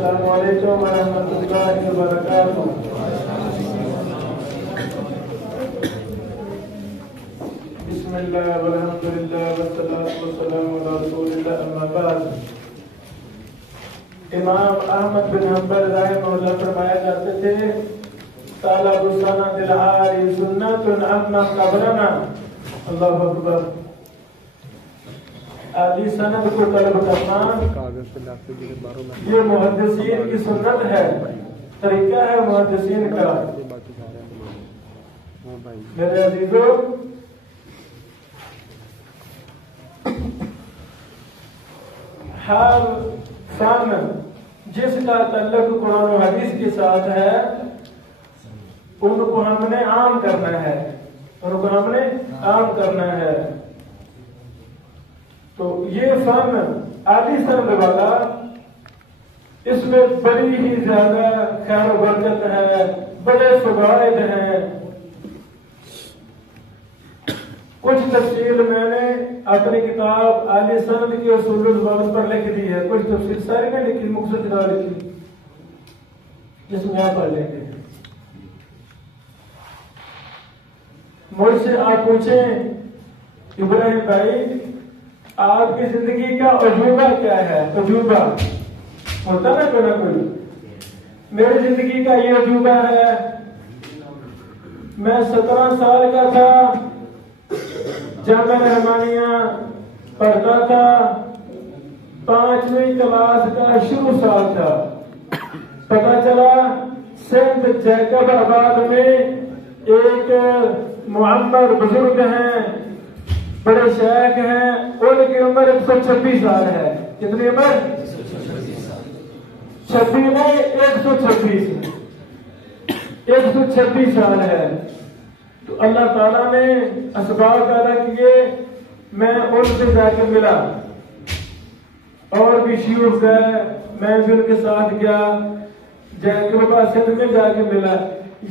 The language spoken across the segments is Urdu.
السلام علیکم ورحمۃ اللہ وبرکاتہ. بسم اللہ والحمد للہ والصلاۃ والسلام علی رسول اللہ اما بعد. امام احمد بن حنبل رحمہ اللہ فرمایا کرتے تھے طالب السنۃ العاری سنت عما قبلنا. اللہ اکبر. عالی سند کو طلب کرنا یہ محدثین کی سنت ہے، طریقہ ہے محدثین کا. میرے عزیزوں، ہر فن جس کا تعلق قرآن و حدیث کے ساتھ ہے ان کو ہم نے عام کرنا ہے، عام کرنا ہے. تو یہ فن عالی سند والا، اس میں بڑی ہی زیادہ خیر و برکت ہے، بڑے فوائد ہیں. کچھ تفصیل میں نے اپنی کتاب عالی سند کے اصول الضابط پر لکھ دی ہے، کچھ تفصیل ساری میں لکھی، مختصر کتاب لکھی جس میں آپ پڑھ لیں گے. مجھ سے آپ پوچھیں ابراہیم بھائی آپ کی زندگی کا عجوبہ کیا ہے؟ عجوبہ ہوتا نا کوئی نہ کوئی. میری زندگی کا یہ عجوبہ ہے، میں 17 سال کا تھا، جامعہ رحمانیہ پڑھتا تھا، 5ویں کلاس کا شروع سال تھا. پتہ چلا سندھ جیکب آباد میں ایک معمر بزرگ ہیں، بڑے شیخ ہیں، ان کی عمر 126 سال ہے. کتنی عمر؟ 26 نہیں، 126 سال ہے. تو اللہ تعالیٰ نے اسباب پیدا کیے، میں ان سے جا کے ملا، اور بھی شیوخ گئے، میں بھی ان کے ساتھ گیا، جیکوبا سندھ میں جا کے ملا.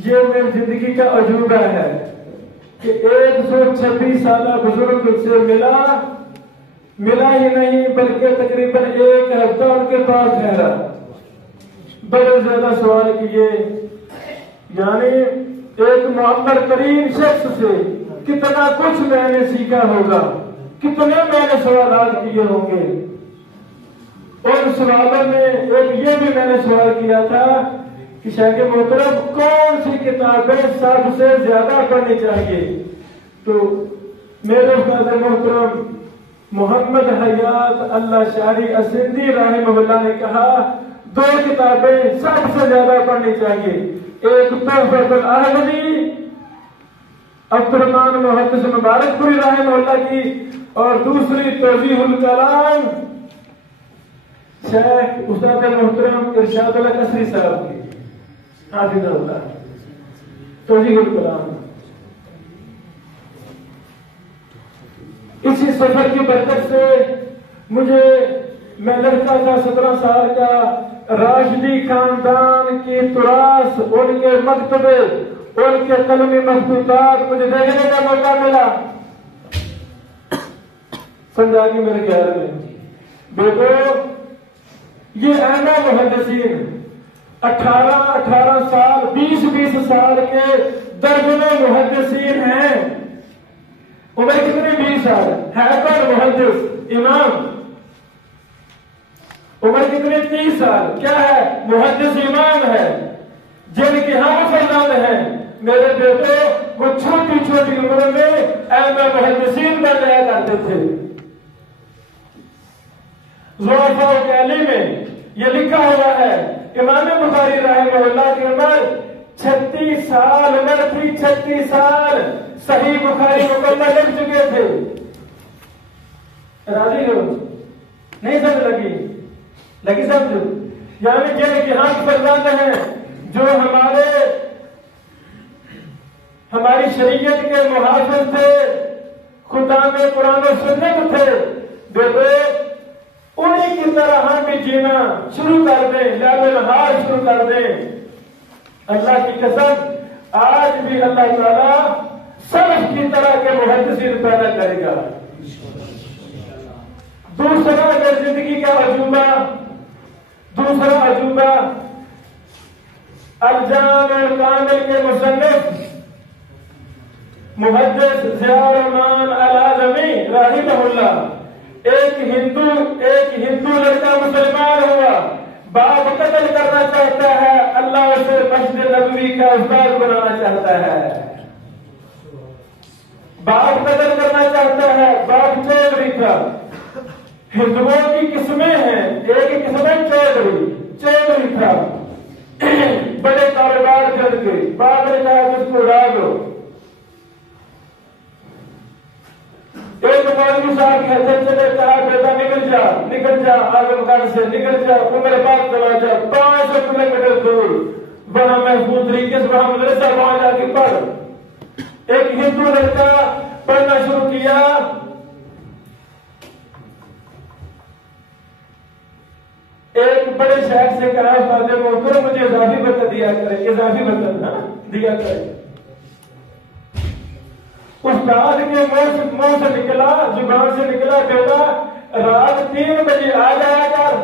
یہ میری زندگی کا عجوبہ ہے کہ 126 سالہ بزرگ سے ملا ہی نہیں بلکہ تقریباً 1 ہفتہ ان کے پاس ٹھہرا. بڑے زیادہ سوال کیے، یعنی ایک معمر ترین شخص سے کتنا کچھ میں نے سیکھا ہوگا، کتنے میں نے سوالات کیے ہوں گے. ان سوالوں میں ایک یہ بھی میں نے سوال کیا تھا کہ شیخ محترم کون سی کتابیں سب سے زیادہ پڑھنی چاہیے؟ تو میرے استاد محترم محمد حیات اللہ شاعری السندھی رحمہ اللہ نے کہا 2 کتابیں سب سے زیادہ پڑھنی چاہیے. ایک تحفۃ الاحمدی عبدالرحمن محدث مبارک پوری رحمہ اللہ کی، اور دوسری توضیح الکلام شیخ استاد محترم ارشاد اللہ قصری صاحب کی. حافظ اللہ توضیح الکلام. اسی سفر کی برکت سے میں لڑکا تھا 17 سال کا، راشدی خاندان کی تراث، ان کے مکتبے، ان کے قلمی مخطوطات مجھے دیکھنے کا موقع ملا. سمجھا کہ میرے خیال میں بیٹو یہ اینا محدثین 18 سال 20 سال کے درجنوں محدثین ہیں. عمر کتنی 20 سال ہے پر محدث امام. عمر کتنی 30 سال کیا ہے؟ محدث امام ہے. جن کے ہم فرزند ہیں میرے بیٹے، وہ چھوٹی عمر میں اینا محدثین بن جایا کرتے تھے. ضعفاء کہلی میں یہ لکھا ہوا ہے امام بخاری رحمہ اللہ کی عمر 36 سال عمر تھی، 36 سال صحیح بخاری مکمل لکھ چکے تھے. راضی ہو؟ نہیں سمجھ لگی سمجھ؟ یعنی جن کے ہم فرزند ہیں جو ہماری شریعت کے محافظ تھے، خدام قرآن و سنت تھے، بیٹے انہیں کی طرح ہم بھی جینا شروع کر دیں، لیل نہار شروع کر دیں. اللہ کی قسم آج بھی اللہ تعالیٰ سلف کی طرح کے محدثین پیدا کرے گا. دوسرا اگر زندگی کا عجوبہ، دوسرا عجوبہ الجامع الکامل کے مصنف محدث ضیاء الرحمن الاعظمی رحمہ اللہ، ایک ہندو لڑکا مسلمان ہوا، باپ قتل کرنا چاہتا ہے، اللہ اسے مسجد نبوی کا استاد بنانا چاہتا ہے۔ باپ قتل کرنا چاہتا ہے، باپ چودھری تھا۔ ہندوؤں کی قسمیں ہیں، ایک قسم چودھری تھا، بڑے کاروبار کر کے باپ نے کہا اس کو اڑا دو۔ ایک مولوی صاحب کہتے چلے، کہا بیٹا نکل جا اعظم گڑھ سے نکل جا، عمر آباد چلا جا، 500 کلو میٹر دور، وہاں محفوظ طریقے سے وہاں مدرسہ، وہاں جا کے پڑھ۔ ایک ہندو لڑکا پڑھنا شروع کیا، ایک بڑے شیخ سے کہا استاد محترم مجھے اضافی وقت دیا کرے، اضافی وقت دیا کرے۔ استاد کے منہ سے نکلا، زبان سے نکلا، بیٹا رات 3 بجے آ جایا کر۔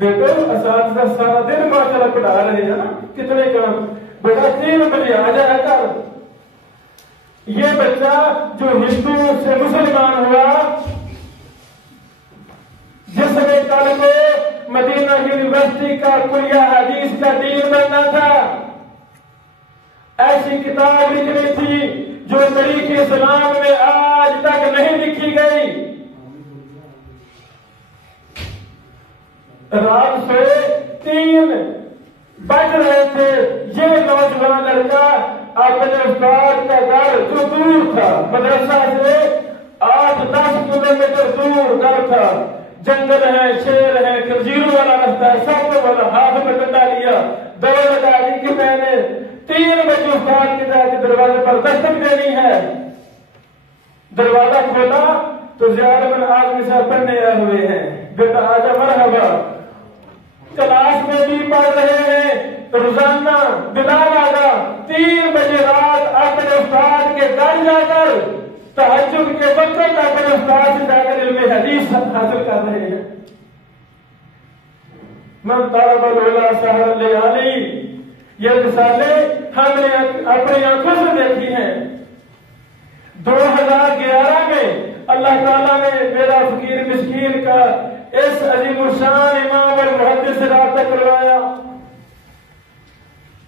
دیکھو اساتذہ سارا دن ماشاءاللہ پڑھا رہے ہیں نا، کتنے کام، بیٹا 3 بجے آ جایا کر۔ یہ بچہ جو ہندو سے مسلمان ہوا، جس نے کل کو مدینہ یونیورسٹی کا کلیہ حدیث کا ڈین بننا تھا، ایسی کتاب لکھنی تھی جو تاریخ اسلام میں آج تک نہیں لکھی گئی۔ رات سے 3 بج رہے تھے، یہ نوجوان لڑکا اپنے استاد کا گھر جو دور تھا، مدرسہ سے 8-10 کلو میٹر دور گھر تھا، جنگل ہے، شیر ہے، خنزیروں والا رستہ ہے، سب والا، ہاتھ میں ڈنڈا لیا، دوڑ لگا لی کہ میں نے 3 بجے استاد کے جا کے دروازے پر دستک دینی ہے۔ دروازہ کھولا تو ضیاء الرحمن آدمی صاحب پڑھنے آئے ہوئے ہیں، بیٹا آجا مرحبا۔ کلاس میں بھی پڑھ رہے ہیں، روزانہ بلال آگا 3 بجے رات اپنے استاد کے گھر جا کر تہجد کے وقت اپنے استاد سے جا کر علم حدیث حاصل کر رہے ہیں۔ من طلب العلا سہر لیالی، یہ رسالے ہم نے اپنی آنکھوں سے دیکھی ہیں۔ 2011 میں اللہ تعالیٰ نے میرا فقیر مسکین کا اس عظیم الشان امام اور محدث سے رابطہ کروایا،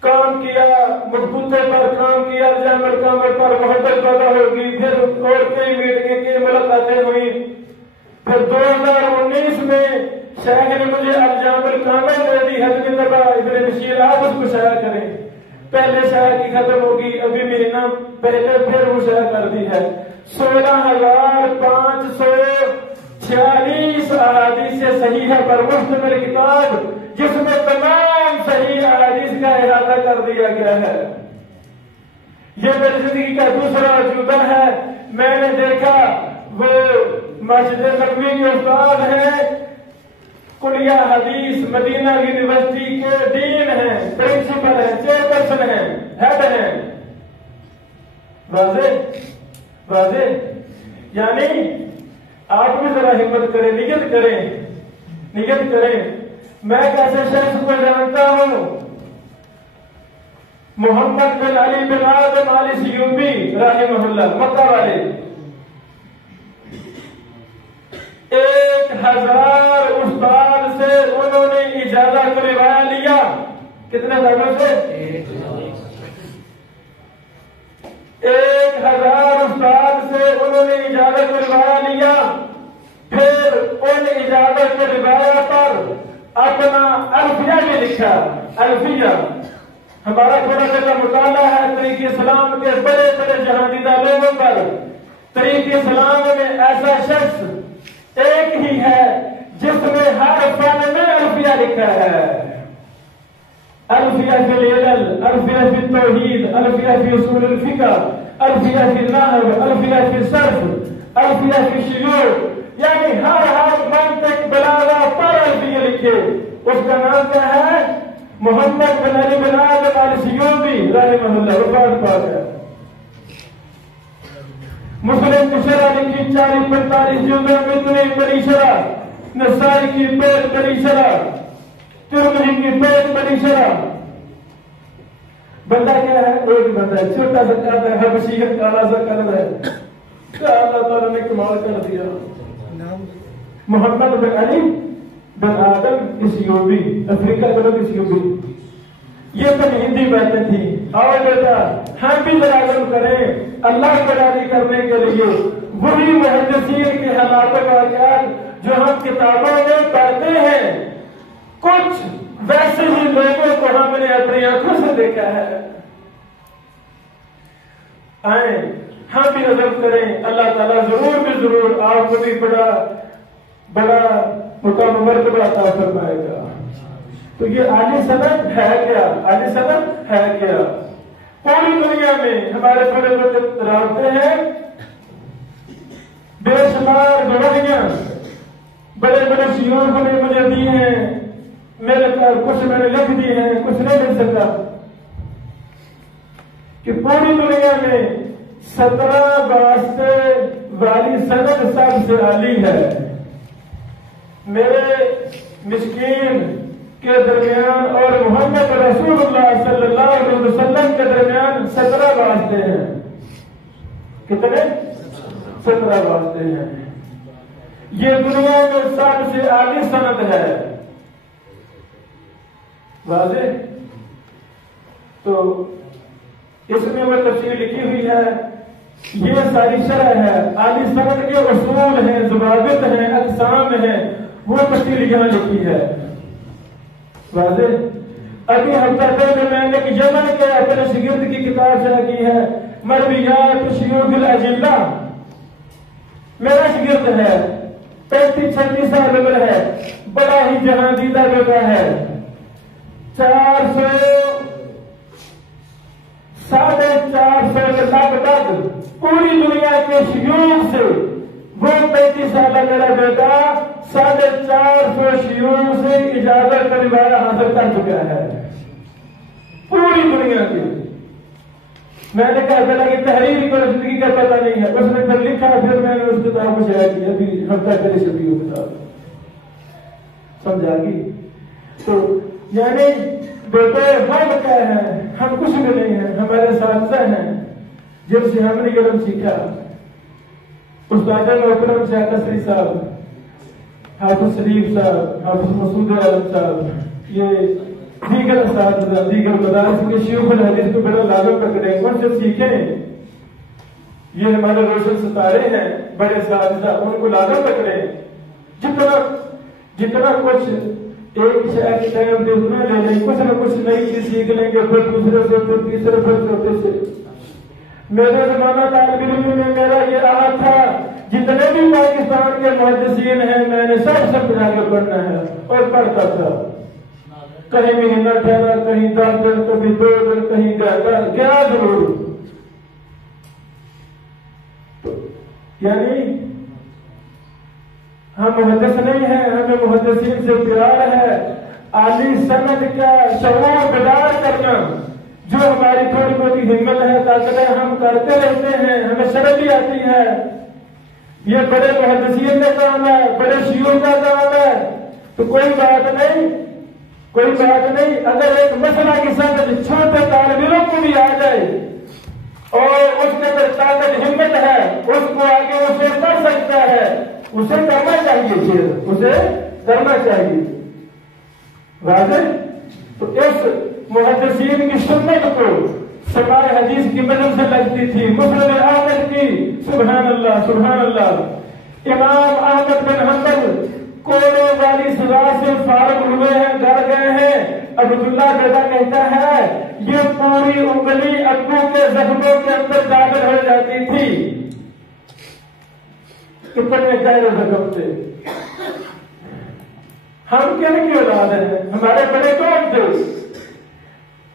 کام کیا، مضبوطے پر کام کیا، جامع کامل پر محبت پیدا ہوگی، پھر اور کئی میٹنگیں کی، ملاقاتیں ہوئی۔ پھر 2019 میں شیخ نے مجھے الجامع الکامل دے دی، حضرت نبا ابن بشیر، آپ اس کو شائع کریں۔ پہلے شائع کی ختم ہوگی، ابھی مہینہ پہلے پھر وہ شائع کر دی ہے۔ 16,546 احادیث صحیحہ پر مشتمل کتاب، جس میں تمام صحیح احادیث کا احاطہ کر دیا گیا ہے۔ یہ میری زندگی کا دوسرا عجوبہ ہے۔ میں نے دیکھا وہ مسجد نبوی کے استاد ہیں، کلیہ حدیث مدینہ یونیورسٹی کے ڈین ہیں، پرنسپل ہیں، چیئرپرسن ہیں، ہیڈ ہیں۔ واضح یعنی آپ بھی ذرا ہمت کریں، نیت کریں۔ میں کیسے شخص کو جانتا ہوں، محمد بن علی بن آدم علی سیوبی رحمہ اللہ، مکہ والے، 1000 استاد سے انہوں نے اجازت کو روایہ لیا۔ کتنے دفعہ سے؟ 1000 استاد سے انہوں نے اجازت کو روایہ لیا، پھر ان اجازت کے روایہ پر اپنا الفیہ بھی لکھا۔ الفیہ ہمارا تھوڑا سا مطالعہ ہے طریق اسلام کے بڑے بڑے جہاندیدہ لوگوں پر۔ طریق اسلام میں ایسا شخص ایک ہی ہے جس نے ہر فن میں الفیہ لکھا ہے۔ الفیہ فی العلل، الفیہ فی التوحید، الفیہ فی اصول الفقہ، الفیہ فی النحو، الفیہ فی الصرف، الفیہ فی الشیوخ، یعنی ہر منطق بلاغہ پر الفیہ لکھے۔ اس کا نام کیا ہے؟ محمد بن علی بن آدم علی سیوبی رحمہ اللہ، وفات پا گیا۔ مسلم کی شرح لکھی 40-45 جلدوں میں، اتنی بڑی شرح نسائی کی پیٹ بڑی شرح، ترمذی کی پیٹ بڑی شرح. بندہ کیا ہے؟ ایک بندہ ہے، چھوٹا سا کالا ہے، حبشی ہے، کالا سا کلر ہے. کیا اللہ تعالیٰ نے کمال کر دیا. محمد بن علی بن آدم اسیوبی، افریقہ کا لوگ اسیوبی. یہ تو ہندی باتیں تھی. اور بیٹا ہم بھی تراغم کریں اللہ کو راضی کرنے کے لیے وہی محدثین کے حالات و واقعات جو ہم کتابوں میں پڑھتے ہیں. کچھ ویسے ہی لوگوں کو ہم نے اپنی آنکھوں سے دیکھا ہے. آئیں ہم بھی نظر کریں، اللہ تعالیٰ ضرور بھی ضرور آپ کو بھی بڑا مقام مرتبہ عطا فرمائے گا. تو یہ عالی سند ہے کیا؟ عالی سند ہے کیا؟ پوری دنیا میں ہمارے بڑے بڑے رابطے ہیں، بے شمار گواہیاں بڑے بڑے شیوخوں نے مجھے دی ہیں، مل کر کچھ میں نے لکھ دی ہیں، کچھ نہیں مل سکا، کہ پوری دنیا میں 17 واسطے والی سند سب سے عالی ہے. میرے مسکین کے درمیان اور محمد رسول اللہ صلی اللہ علیہ وسلم کے درمیان 17 واسطے ہیں. کتنے؟ 17 واسطے ہیں. یہ دنیا میں سب سے عالی سند ہے. واضح؟ تو اس میں وہ تفصیل لکھی ہوئی ہے. یہ ساری شرح ہے، عالی سند کے اصول ہیں، ضوابط ہیں، اقسام ہیں، وہ تفصیل یہاں لکھی ہے. واضح؟ ابھی ہفتہ پہلے میں نے یمن کے اپنے شاگرد کی کتاب شائع کی ہے، مرویات شیوخ الاجلہ. میرا شاگرد ہے، 35-36 سال عمر ہے، بڑا ہی جہاں دیدہ بیٹا ہے. 450 کے لگ بھگ پوری دنیا کے شیوخ سے وہ 35 سالہ میرا بیٹا 450 شیوخ سے اجازت کا روایہ حاصل کر چکا ہے پوری دنیا کی. میں نے کہا بیٹا کہ تحریر کو زندگی کا پتہ نہیں ہے. اس نے پھر لکھا، پھر میں نے اس کتاب کو شائع کیا. ابھی ہفتہ پہلے چھپی وہ کتاب. سمجھا گی؟ تو یعنی بیٹے ہم کیا ہیں؟ ہم کچھ بھی نہیں ہیں. ہمارے اساتذہ ہیں جن سے ہم نے علم سیکھا. استاد محترم شیخ تسری صاحب، حافظ شریف صاحب، حافظ مسعود عالم صاحب، یہ دیگر اساتذہ دیگر مدارس کے شیوخ الحدیث کو بڑا لازم پکڑیں، ان سے سیکھیں. یہ ہمارے روشن ستارے ہیں بڑے اساتذہ، ان کو لازم پکڑیں. جتنا کچھ ایک شہر کے ٹائم پہ اتنا لے لیں، کچھ نہ کچھ نئی چیز سیکھ لیں گے، پھر دوسرے سے، پھر تیسرے، پھر چوتھے سے. میرے زمانہ طالب علم میں میرا یہ عادت تھا، جتنے بھی پاکستان کے محدثین ہیں میں نے سب سے پڑھا کے پڑھنا ہے، اور پڑھتا تھا. کہیں مہینہ ٹھہرا، کہیں 10 دن، کبھی 2 دن، کہیں 10 کیا ضرور. یعنی ہم محدث نہیں ہیں، ہمیں محدثین سے پیار ہے. عالی سند کا شعور بیدار کرنا، جو ہماری تھوڑی بہت ہمت ہے، طاقت ہے، ہم کرتے رہتے ہیں، ہمیں شرم بھی آتی ہے. یہ بڑے محدثین کا کام ہے، بڑے شیوخ کا کام ہے. تو کوئی بات نہیں، کوئی بات نہیں. اگر ایک مسئلہ کی سمجھ چھوٹے طالب علم کو بھی آ جائے اور اس کے اندر طاقت ہمت ہے، اس کو آگے اسے پڑھ سکتا ہے، اسے کرنا چاہیے، اسے کرنا چاہیے. واضح؟ تو اس محدثین کی سنت کو سماع حدیث کی مدد سے لگتی تھی. مسند احمد کی، سبحان اللہ سبحان اللہ. امام احمد بن حنبل کوڑے والی سزا سے فارغ ہوئے ہیں، گھر گئے ہیں. عبداللہ بیٹا کہتا ہے یہ پوری انگلی ابو کے زخموں کے اندر داخل ہو جاتی تھی. کتنے گہرے زخم تھے. ہم کن کی اولاد ہیں؟ ہمارے بڑے کون تھے؟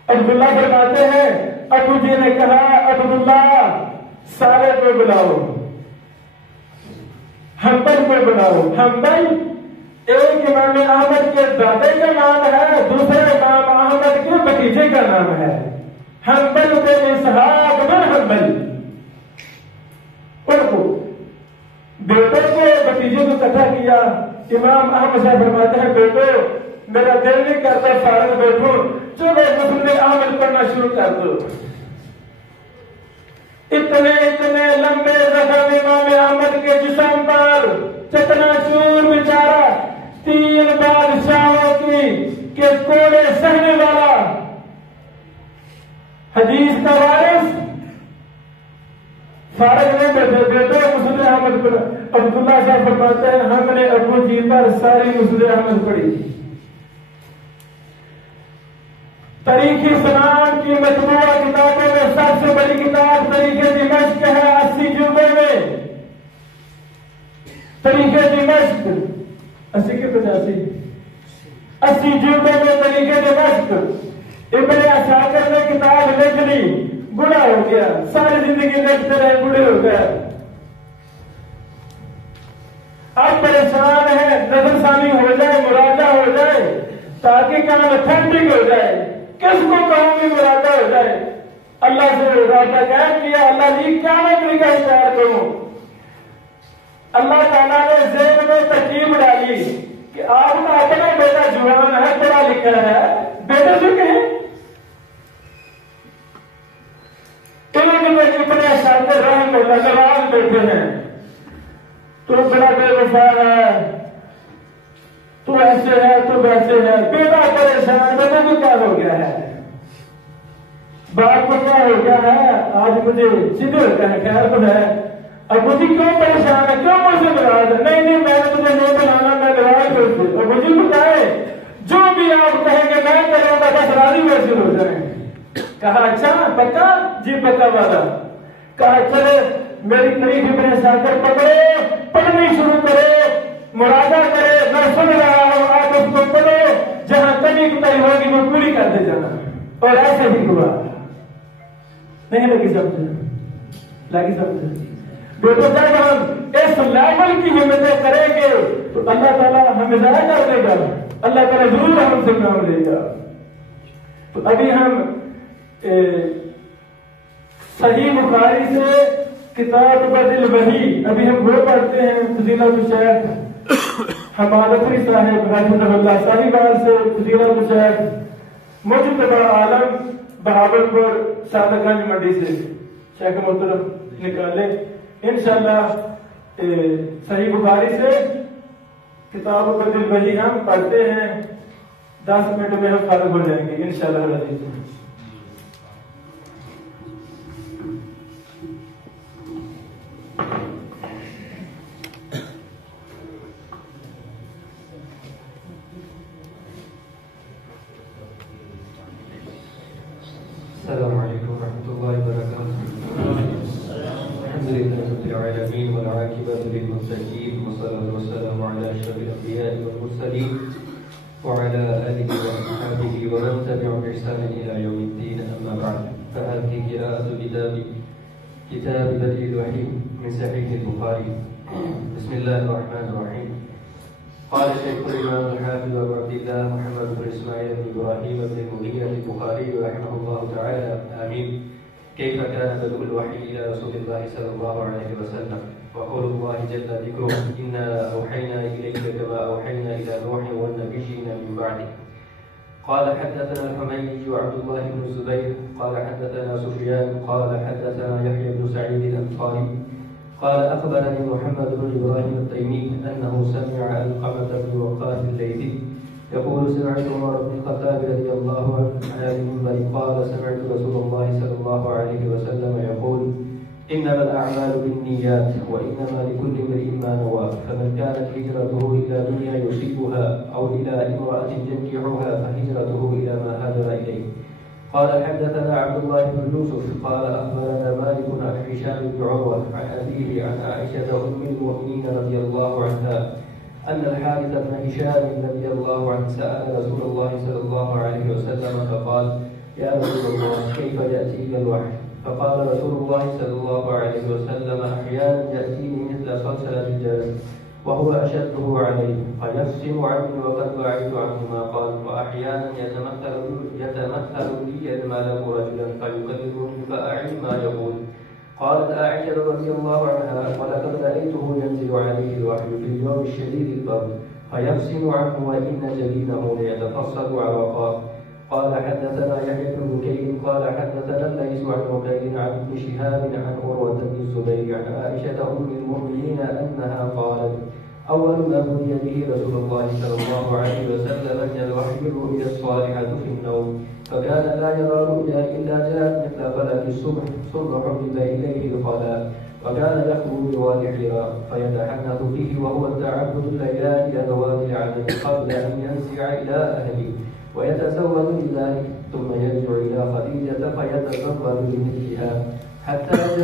عبداللہ فرماتے ہیں ابو جی نے کہا عبداللہ سارے کو بلاؤ، حنبل کو بلاؤ. حنبل ایک امام احمد کے دادے کا نام ہے، دوسرے امام احمد کے بھتیجے کا نام ہے. حنبل بن اسحاق بن حنبل. ان کو بیٹے کو بھتیجے کو اکٹھا کیا، امام احمد صاحب فرماتے ہیں بیٹو میرا دل نہیں کرتا فارغ بیٹھوں، چلو مسند احمد پڑھنا شروع کر دو۔ اتنے اتنے لمبے زخم امام احمد کے جسم پر، چکنا چور بیچارہ، 3 بادشاہوں کی کے کوڑے سہنے والا، حدیث کا وارث فارغ نہیں بیٹھے بیٹو مسند احمد پر۔ عبداللہ صاحب فرماتے ہیں ہم نے ابو جی پر ساری مسند احمد پڑھی۔ تاریخ اسلام کی مجموعہ کتابوں میں سب سے بڑی کتاب تاریخ دمشق ہے، 80 جلدوں میں۔ تاریخ دمشق 80 کے 85 80 جلدوں میں تاریخ دمشق۔ ابن عساکر نے کتاب لکھ لی، بوڑھا ہو گیا، ساری زندگی لکھتے رہے، بوڑھے ہو گئے، اب پریشان ہے، نظر ثانی ہو جائے، مراجعہ ہو جائے تاکہ کام اتھینٹک ہو جائے، کس کو کہوں گی مراجعہ ہو جائے۔ اللہ سے رابطہ قائم کیا، اللہ جی کیا میں طریقہ اختیار کروں۔ اللہ تعالیٰ نے ذہن میں ترکیب ڈالی کہ آپ کا اپنا بیٹا جوان ہے، پڑھا لکھا ہے، بیٹے سے کہیں اپنے شاطر رحم اللہ نواز بیٹھے ہیں، تو بڑا بے وفا ہے، تو ایسے ہے، تو ویسے ہے، بیٹا پریشان، بیٹے کو کیا ہو گیا ہے، باپ کو کیا ہو گیا ہے، آج مجھے سیدھے ہوتا ہے، خیر تو ہے، ابو جی کیوں پریشان ہے، کیوں مجھ سے ناراض ہے؟ نہیں نہیں میں نے تمہیں نہیں بنانا، میں ناراض کرتی، ابو جی بتائے جو بھی آپ کہیں گے میں کروں گا، بس راضی ویسے ہو جائیں۔ کہا اچھا پکا؟ جی پکا والا۔ کہا چلے میری تاریخ ابن عساکر پکڑے، پڑھنی شروع کرے، مراجعہ کرے، میں سن رہا ہوں، آپ اس کو پڑھو، جہاں کمی کوتاہی ہوگی وہ پوری کرتے جانا۔ اور ایسے ہی ہوا، نہیں لگی سمجھے؟ لگی سمجھے؟ بیٹو جب ہم اس لیول کی ہمتیں کریں گے تو اللہ تعالیٰ ہمیں ضائع کر دے گا، اللہ تعالیٰ ضرور ہم سے کام لے گا۔ تو ابھی ہم صحیح بخاری سے کتاب بدل وحی، ابھی ہم وہ پڑھتے ہیں، فضیلت الشیخ حماد افری صاحب رحمہ اللہ ساری بار سے، فضیلت الشیخ مجتبی عالم بہاولپور سادہ گنج منڈی سے شیخ محترم نکالے انشاءاللہ۔ صحیح بخاری سے کتاب بدل وحی ہم پڑھتے ہیں، 10 منٹ میں ہم فارغ ہو جائیں گے انشاءاللہ العزیز۔ السلام علیکم ورحمۃ اللہ وبرکاتہ۔ الحمد للہ رب العالمین والعاقبۃ للمتقین والصلاۃ والسلام علی اشرف الانبیاء والمرسلین وعلی آلہ واصحابہ ومن تبعهم بإحسان إلی یوم الدین، اما بعد، فهذه قراءة کتاب بدء الوحی من صحیح البخاری۔ بسم اللہ الرحمن الرحیم۔ قال شيخ الإمام الحافظ أبو عبد الله محمد بن إسماعيل بن إبراهيم بن المغيرة البخاري رحمه الله تعالى آمين. كيف كان بدء الوحي إلى رسول الله صلى الله عليه وسلم؟ وقول الله جل ذكره إنا أوحينا إليك كما أوحينا إلى نوح والنبيين من بعده. قال حدثنا الحميدي وعبد الله بن الزبير قال حدثنا سفيان قال حدثنا يحيى بن سعيد الأنصاري قال أخبرني محمد بن إبراهيم التيمي أنه سمع علقمة بن وقاص الليثي يقول سمعت عمر بن الخطاب رضي الله عنه على المنبر قال سمعت رسول الله صلى الله عليه وسلم يقول إنما الأعمال بالنيات وإنما لكل امرئ ما نوى، فمن كانت هجرته إلى دنيا يصيبها أو إلى امرأة ينكحها فهجرته إلى ما هاجر إليه. قال حدثنا عبد الله بن يوسف قال أخبرنا مالك عن هشام بن عروة عن أبيه عن عائشة أم المؤمنين رضي الله عنها أن الحارث بن هشام رضي الله عنه سأل رسول الله صلى الله عليه وسلم فقال يا رسول الله كيف يأتيك الوحي؟ فقال رسول الله صلى الله عليه وسلم أحيانا يأتيني مثل صلصلة الجرس وهو أشده عليه فيفصم عني وقد وعيت عنه ما قال، وأحيانا يتمثل لي الملك رجلا فيكلمني فأعي ما يقول. قالت عائشة رضي الله عنها ولقد رأيته ينزل عليه الوحي في اليوم الشديد البرد فيفصل عنه وإن جبينه ليتفصل عرقا. قال حدثنا يحيى بن بكير قال حدثنا الليث عن عقيل عن ابن شهاب عن عروة بن الزبير عن عائشة أم المؤمنين أنها قالت: أول ما بني به رسول الله صلى الله عليه وسلم من الوحي الرؤيا الصالحة في النوم، فكان لا يرى رؤيا إلا جاءت مثل فلك الصبح ثم حبب إليه الخلاء، وكان يخلو بوادي حراء فيتحنث فيه وهو التعبد الليالي ذوات العدد قبل أن ينزع إلى أهله ويتزود لذلك، ثم يرجع إلى خديجة فيتزود لمثلها حتى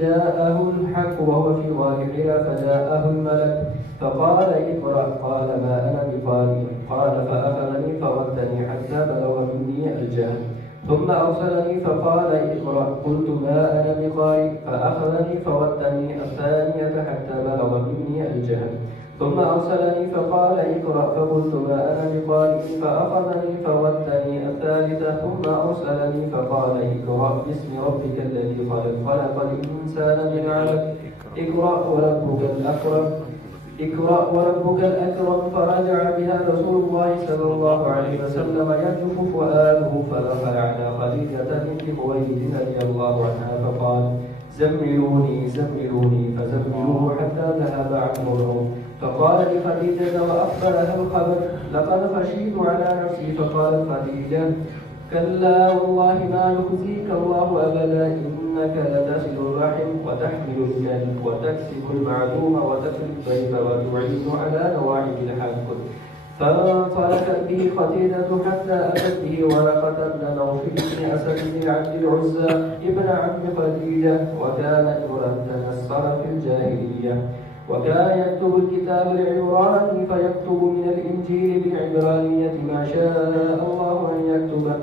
جاءه الحق وهو في وادي حراء، فجاءه الملك فقال: اقرأ. قال: ما أنا بقارئ. قال: فأخذني فردني حتى بلغ مني الجهل، ثم أرسلني فقال: اقرأ. قلت: ما أنا بقارئ. فأخذني فردني الثانية حتى بلغ مني الجهل، ثم أرسلني فقال: اقرأ. فقلت: ما أنا بقارئ. فأخذني فردني الثالثة ثم أرسلني فقال: اقرأ باسم ربك الذي خلق الإنسان من علق. اقرأ وربك الأكرم. فرجع بها رسول الله صلى الله عليه وسلم يرجف فؤاده، فدخل على خديجة بنت خويلد رضي الله عنها فقال: زملوني فزملوه حتى ذهب عنه النوم. فقال لخديجة وأخبرها الخبر: لقد خشيت على نفسي. فقالت خديجة: كلا والله ما يخزيك الله أبدا، إنك لتصل الرحم وتحمل الكلب وتكسب المعلوم وتقري الضيف وتعين على نواعب الحق. فانطلقت به خديجة حتى أتت به ورقة بن نوفل بن أسد بن عبد العزى ابن عم خديجة، وكان امرأ تنصر في الجاهلية، وكان يكتب الكتاب العبراني فيكتب من الإنجيل بالعبرانية ما شاء الله أن يكتبه،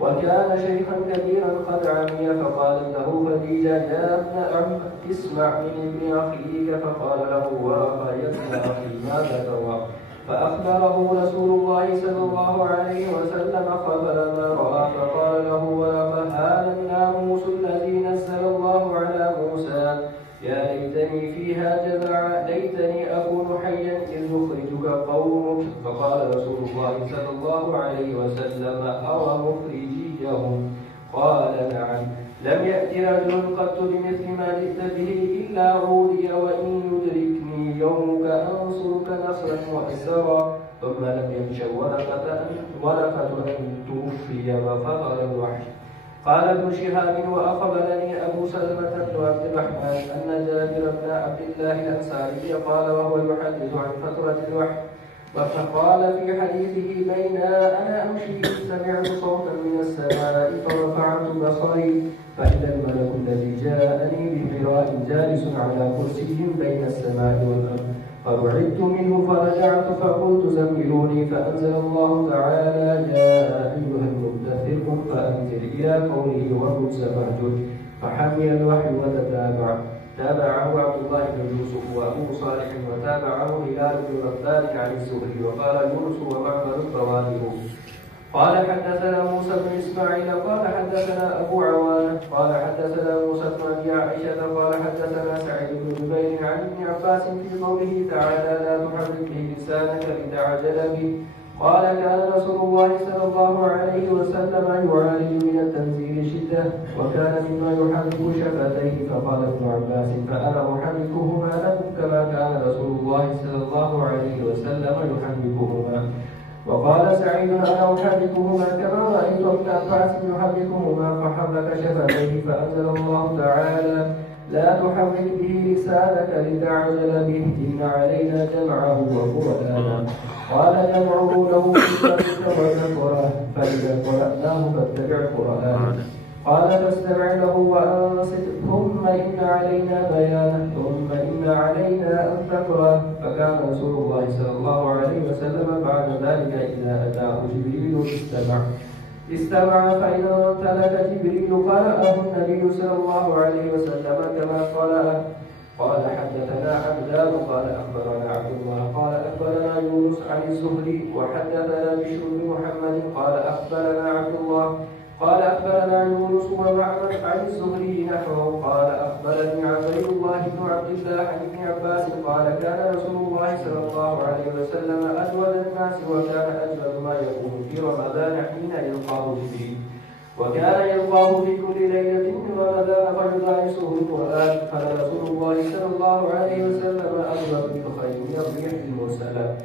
وكان شيخا كبيرا قد عمي. فقالت له خديجة: يا ابن عم اسمع من ابن أخيك. فقال له ورقة: يا ابن أخي ماذا ترى؟ فأخبره رسول الله صلى الله عليه وسلم خبر ما رأى. فقال له ورقة: هذا الناموس الذي نزل الله على موسى، يا ليتني فيها جزع، ليتني أكون حيا إذ يخرجك قومك. فقال رسول الله صلى الله عليه وسلم: أو مخرجيهم؟ قال: نعم. لم يأت رجل قط بمثل ما جئت به إلا عودي، وإن يدركني يومك أنصرك نصرا مؤثرا. ثم لم يمش ورقة أن توفي وفطر الوحي. قال ابن شهاب: وأخبرني أبو سلمة بن عبد الرحمن أن جابر بن عبد الله الأنصاري قال وهو يحدث عن فترة الوحي، فقال في حديثه: بين أنا أمشي سمعت صوتا من السماء فرفعت بصري فإذا الملك الذي جاءني بحراء جالس على كرسي بين السماء والأرض، فرعبت منه فرجعت فقلت: زملوني. فأنزل الله تعالى: يا أيها المدثر قم فأنزل، إلى قوله: والرجز فاهجر. فحمي الوحي تابعه عبد الله بن يوسف وأبو صالح، وتابعه هلال بن ربان عن الزهري، وقال يونس ومعمر الطوالب. قال حدثنا موسى بن إسماعيل قال حدثنا أبو عوانة قال حدثنا موسى بن أبي عائشة قال حدثنا سعيد بن جبير عن ابن عباس في قوله تعالى: لا تحرك به لسانك لتعجل به. قال: كان رسول الله صلى الله عليه وسلم يعالج من التنزيل شدة، وكان مما يحرك شفتيه. فقال ابن عباس: فأنا أحركهما لكم كما كان رسول الله صلى الله عليه وسلم يحركهما. وقال سعيد: أنا أحركهما كما رأيت ابن عباس يحركهما. فحرك شفتيه، فأنزل الله تعالى: لا تحرك به لسانك لتعجل به، إن علينا جمعه وقرآنه. قال: جمعه له كتابك وذكره، فإذا قرأناه فاتبع قرآنه. قال: فاستمع له وأنصت، ثم إن علينا بيانه، ثم إن علينا أن تقرأ. فكان رسول الله صلى الله عليه وسلم بعد ذلك إذا أتاه جبريل استمع فإن تلك جبريل قرأه النبي صلى الله عليه وسلم كما قرأه. قال: حدثنا عبدان قال أخبرنا عبد الله قال أخبرنا يونس عن الزهري، وحدثنا بشر بن محمد قال أخبرنا عبد الله قال أخبرنا يونس ومعمر عن الزهري نحوه. قال: أخبرني عبيد الله بن عبد الله عن ابن عباس قال كان رسول الله صلى الله عليه وسلم أجود الناس وكان أجود ما يكون في رمضان حين يلقاه فيه وكان يلقاه في كل ليلة من رمضان فيدارسه القرآن قال رسول الله صلى الله عليه وسلم أجود بالخير من الريح المرسلة.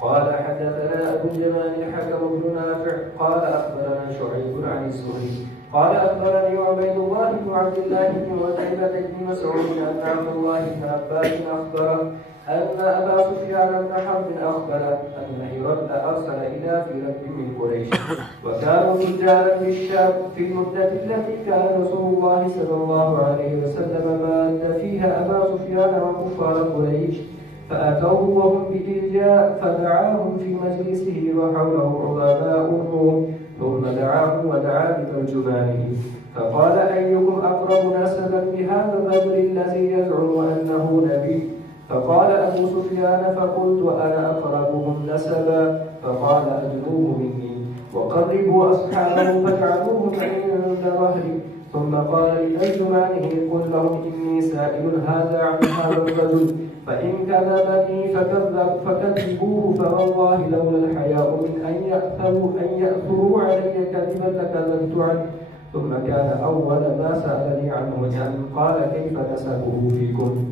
قال حدثنا أبو اليمان الحكم بن نافع قال أخبرنا شعيب عن الزهري قال أخبرني عبيد الله بن عبد الله بن عتيبة بن مسعود أن عبد الله بن عباس أخبره أن أبا سفيان بن حرب أخبره أن هرقل أرسل إلى فرق من قريش وكانوا تجارا بالشام في المدة التي كان رسول الله صلى الله عليه وسلم مات فيها أبا سفيان وكفار قريش فأتوه وهم بإلجاء فدعاهم في مجلسه وحوله عظماء الروم ثم دعاهم ودعا بترجمانه فقال أيكم أقرب نسبا بهذا الرجل الذي يزعم أنه نبي؟ فقال أبو سفيان فقلت أنا أقربهم نسبا فقال أدنوه مني وقربوا أصحابه فجعلوهم عند ظهري ثم قال لترجمانه قل لهم إني سائل هذا عن هذا الرجل فإن كذبني فكذبوه فوالله لولا الحياء من أن يأثروا علي كذبا لكذبت عنه. ثم كان أول ما سألني عنه أن قال كيف نسبه فيكم؟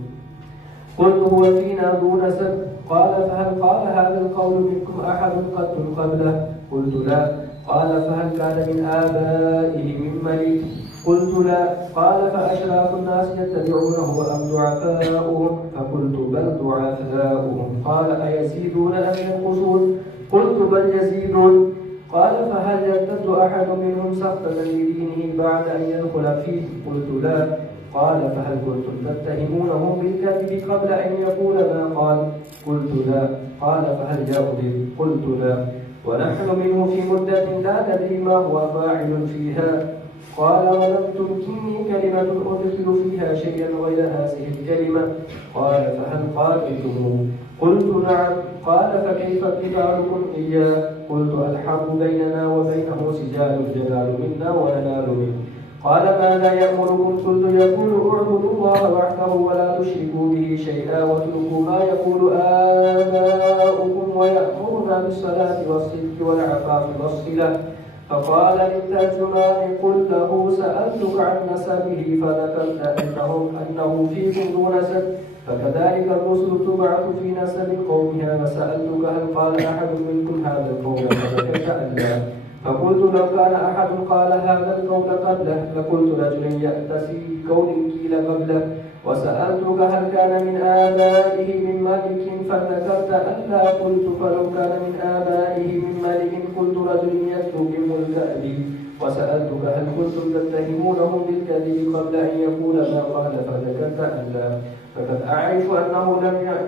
قلت هو فينا ذو نسب. قال فهل قال هذا القول منكم أحد قط قبله؟ قلت لا. قال فهل كان من آبائه من ملك؟ قلت لا. قال فأشراف الناس يتبعونه أم ضعفاؤهم؟ فقلت بل ضعفاؤهم. قال أيزيدون أم ينقصون؟ قلت بل يزيدون. قال فهل يرتد أحد منهم سخطا لدينه بعد أن يدخل فيه؟ قلت لا. قال فهل كنتم تتهمونهم بالكذب قبل أن يقول ما قال؟ قلت لا. قال فهل يكذب؟ قلت لا. ونحن منه في مدة لا ندري ما هو فاعل فيها. قال ولم تمكنني كلمة أدخل فيها شيئا غير هذه الكلمة. قال فهل قاتلتموه؟ قلت نعم. قال فكيف قتالكم إياه؟ قلت الحرب بيننا وبينه سجال الجلال منا وننال منه. قال ماذا يأمركم؟ قلت يقول اعبدوا الله وحده ولا تشركوا به شيئا واتركوا ما يقول آباؤكم ويأمرنا بالصلاة والصدق والعفاف والصلة. فقال للترجمان قل له سألتك عن نسبه فذكرت أنه فيكم ذو نسب فكذلك الرسل تبعث في نسب قومها فسألتك هل قال أحد منكم هذا القول فذكرت أن لا. فقلت لو كان أحد قال هذا القول قبله لقلت رجل يأتسي بقول قيل قبله. وسألتك هل كان من آبائه من ملك فذكرت أن لا. قلت فلو كان من آبائه من ملك قلت رجل يتلو بملك أبيه. وسألتك هل كنتم تتهمونهم بالكذب قبل أن يقول ما قال فذكرت أن لا. فقد أعرف أنه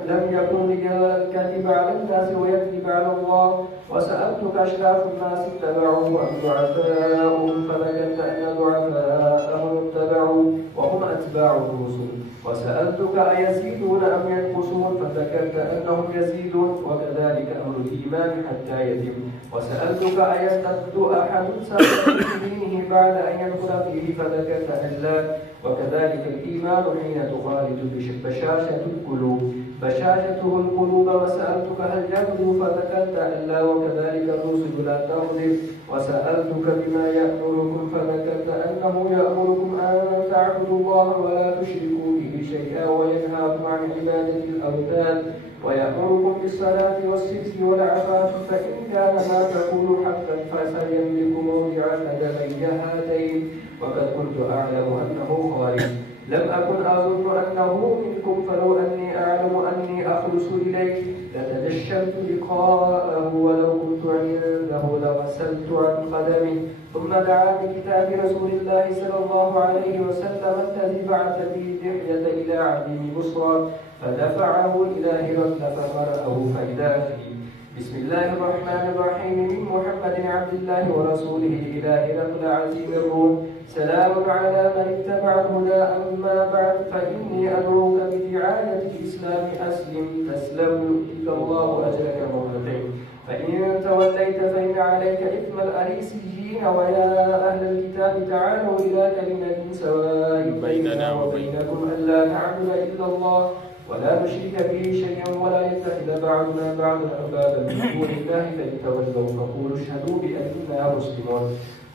لم يكن رجال الكذب على الناس ويكذب على الله. وسألتك أشراف الناس اتبعوه أم ضعفاؤهم فذكرت أن ضعفاءهم اتبعوا وهم أتباع الرسل. وسألتك أيزيدون أم ينقصون فذكرت أنهم يزيدون وكذلك أمر الإيمان حتى يتم. وسألتك أيرتد أحد سابق في دينه بعد أن يدخل فيه فذكرت أن لا. وكذلك الإيمان حين تخالط بشاشة القلوب بشاشته القلوب. وسألتك هل يغدو فذكرت أن لا. وكذلك الرسل لا تغضب. وسألتك بما يأمركم فذكرت أنه يأمركم أن تعبدوا الله ولا تشركوا به شيئا وينهاكم عن عبادة الأوثان ويأمركم بالصلاة والصدق والعفاف. فإن كان ما تقول حقا فسيملك موضع قدمي هاتين. وقد كنت أعلم أنه خارج لم أكن أظن أنه منكم فلو أني أعلم أني أخلص إليه لتجشمت لقاءه ولو كنت عنده لغسلت عن قدمه. ثم دعا بكتاب رسول الله صلى الله عليه وسلم الذي بعث به دحية إلى عديم بصرى فدفعه إلى هرقل فقرأه فإذا فيه بسم الله الرحمن الرحيم من محمد عبد الله ورسوله إلى هرقل عزيم الروم سلام على من اتبع الهدى. أما بعد فإني أدعوك بدعاية الإسلام أسلم تسلم يؤتك الله أجرك مرتين. فإن توليت فإن عليك إثم الأريسيين. ويا أهل الكتاب تعالوا إلى كلمة سواء بيننا وبينكم ألا نعبد إلا الله ولا نشرك به شيئا ولا يتخذ بعضنا بعضا أربابا من دون الله فإن تولوا فقولوا اشهدوا بأننا مسلمون.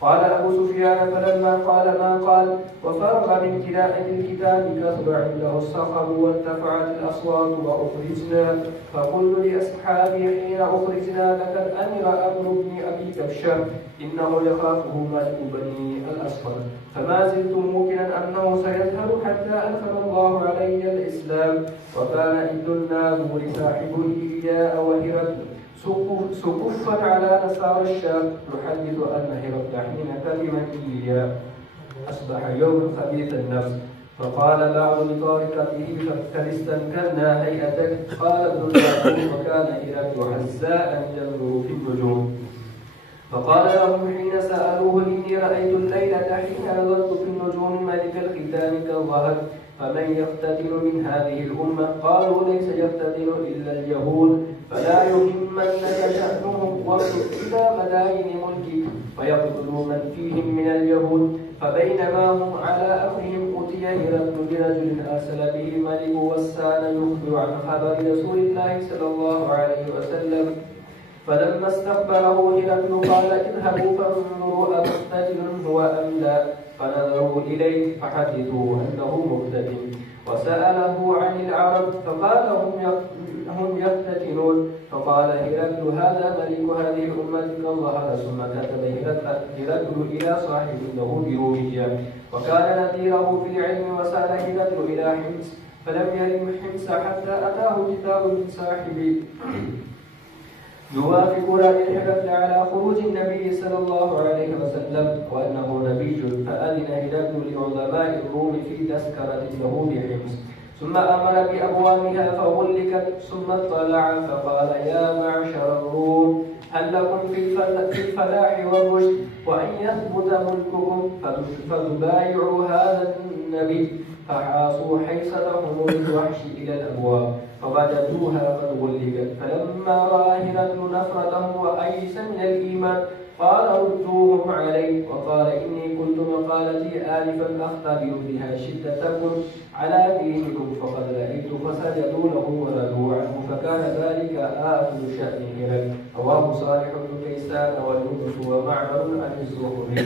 قال أبو سفيان فلما قال ما قال وفرغ من قراءة الكتاب كثر عنده الصخب وارتفعت الأصوات وأخرجنا. فقلت لأصحابي حين أخرجنا لقد أمر أمر بن أبي كبشة إنه يخافه ملك بني الأصفر، فما زلت موقنا أنه سيظهر حتى أدخل الله علي الإسلام. وكان ابن النابور صاحب إياء وهرة سكفا على نصارى الشام يحدث أن هرقل حين كلمة إياء أصبح يوم خبيث النفس، فقال بعض لطارقته قد استنكرنا هيئتك. قال ابن النابور وكان هرقل حزاء ينظر في النجوم، فقال لهم حين سألوه إني رأيت الليلة حين نظرت في النجوم ملك الختان كالظهر، فمن يفتتن من هذه الأمة؟ قالوا ليس يفتتن إلا اليهود، فلا يهمنك شأنهم واصل إلى مدائن ملكك فيقتلوا من فيهم من اليهود. فبينما هم على أمرهم أتي هرقل برجل أرسل به الملك والسان يخبر عن خبر رسول الله صلى الله عليه وسلم. فلما استقبله هرقل قال اذهبوا فانظروا أمفتتن هو أم لا؟ فنظروا إليه فحدثوه أنه مفتتن، وسأله عن العرب فقال هم يفتتنون. فقال هرقل هذا ملك هذه الأمة كالظهر. ثم كتب هرقل إلى صاحب له برومية وكان نذيره في العلم، وسأل هرقل إلى حمص فلم يرم حمص حتى أتاه كتاب من صاحبه يوافق رأي هرقل على خروج النبي صلى الله عليه وسلم وأنه نبي، فأذن هرقل لعظماء الروم في تذكرة له بحمص، ثم أمر بأبوابها فغلقت. ثم اطلع فقال يا معشر الروم هل لكم في الفلاح والرشد وأن يثبت ملككم فتبايعوا هذا النبي؟ فحاصوا حيصتهم بالوحش إلى الأبواب فوجدوها قد غلقت. فلما رأى هرقل نفرتهم وأيس من الإيمان قال ردوهم عليه، وقال إني قلت مقالتي آنفا أختبر بها شدتكم على دينكم فقد رأيت فسجدوا له وردوا عنه، فكان ذلك آخر شأن هرقل. رواه صالح بن كيسان واليونس ومعمر عن الزهري.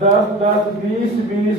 10-10, 20-20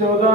14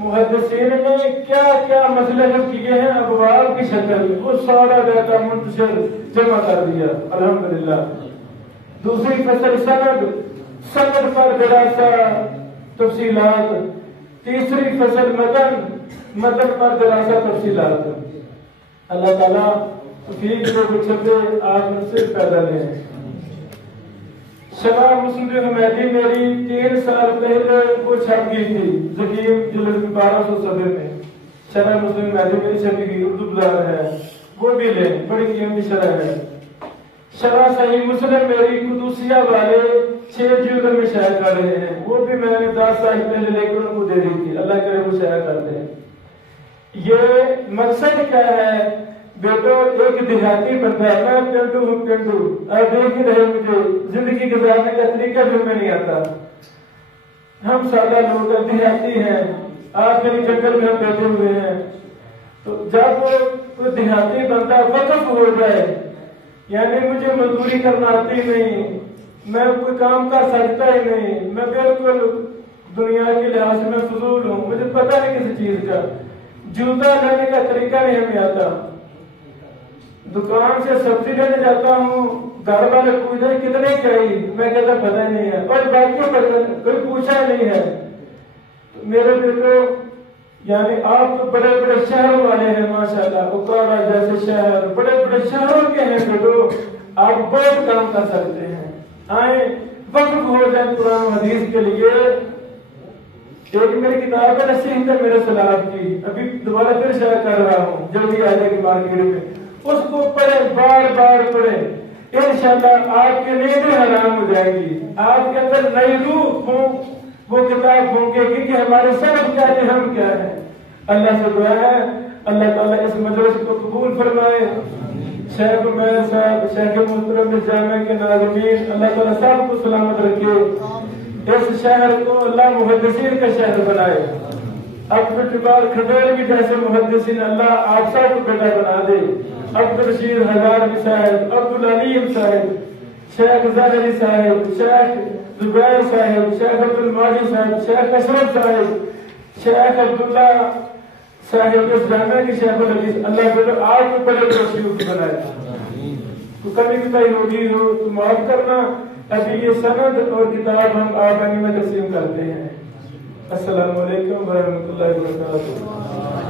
محدثین نے کیا کیا مسئلے حل کیے ہیں ابواب کی شکل میں، وہ سارا ڈیٹا منتشر جمع کر دیا الحمدللہ۔ دوسری فصل سند پر دراسہ تفصیلات، تیسری فصل متن پر دراسہ تفصیلات۔ اللہ تعالیٰ توفیق سے کچھ چھپے آپ میں سے پیدا لیں۔ شرح مسلم حمیدی میری 3 سال پہلے وہ چھپ گئی تھی زکیم جلد 1200 صفحے میں۔ شرح مسلم حمیدی میری چھپی گئی، اردو بزار ہے، وہ بھی لیں، بڑی قیمتی شرح ہے۔ شرح صحیح مسلم میری قدوسیہ والے 6 جلد میں شائع کر رہے ہیں، وہ بھی میں نے 10 سال پہلے لے کر ان کو دے دی تھی، اللہ کرے وہ شائع کر دیں۔ یہ مقصد کیا ہے بیٹو؟ ایک دیہاتی بندہ ہے، میں پینٹو ہوں، پینٹو آپ دیکھ ہی رہے، مجھے زندگی گزارنے کا طریقہ بھی میں نہیں آتا، ہم سادہ لوگ ہیں، دیہاتی ہیں، آج میری جنگل میں ہم بیٹھے ہوئے ہیں۔ تو جب کوئی دیہاتی بندہ وقف ہو جائے، یعنی مجھے مزدوری کرنا آتی نہیں، میں کوئی کام کر سکتا ہی نہیں، میں بالکل دنیا کے لحاظ سے میں فضول ہوں، مجھے پتہ نہیں کسی چیز کا، جوتا لینے کا طریقہ نہیں ہمیں آتا، دکان سے سبزی لینے جاتا ہوں، گھر والے پوچھتے کتنے چاہیے، میں کہتا پتہ نہیں ہے، اور باقیوں پر کوئی پوچھا نہیں ہے۔ میرے بیٹو یعنی آپ تو بڑے بڑے شہروں والے ہیں ماشاءاللہ، اکاڑا جیسے شہر بڑے بڑے شہروں کے ہیں بیٹو، آپ بہت کام کر سکتے ہیں، آئیں وقف ہو جائیں قرآن و حدیث کے لیے۔ ایک میری کتاب ہے نصیحت ہے میرے سلام کی، ابھی دوبارہ پھر شائع کر رہا ہوں، جلدی آ جائے گی مارکیٹ میں، اس کو پڑھیں، بار بار پڑھیں، انشاءاللہ آپ کی نیندیں حرام ہو جائے گی، آپ کے اندر نئی روح وہ کتاب پھونکے گی کہ ہمارے سبب کیا ہے، ہم کیا ہے۔ اللہ سے دعا ہے اللہ تعالیٰ اس مجلس کو قبول فرمائے، شیخ عمیر صاحب، شیخ محترم جامع کے ناظمین، اللہ تعالیٰ سب کو سلامت رکھے، اس شہر کو اللہ محدثین کا شہر بنائے، عبدالجبار کھڈیروی جیسے محدثین اللہ آپ سب کو بیٹا بنا دے، عبدالرشید ہزاروی صاحب، عبدالعلیم صاحب، شیخ ظاہری صاحب، شیخ زبیر صاحب، شیخ عبدالماجد صاحب، شیخ اشرف صاحب، شیخ عبداللہ صاحب اس جامعہ کی شیخ الحدیث، اللہ بیٹا آپ کو بڑے بڑے شیوخ بنائے، تو کبھی کتائی ہوگی ہو تو معاف کرنا۔ ابھی یہ سند اور کتاب ہم آبانی میں تقسیم کرتے ہیں۔ السلام علیکم ورحمۃ اللہ وبرکاتہ۔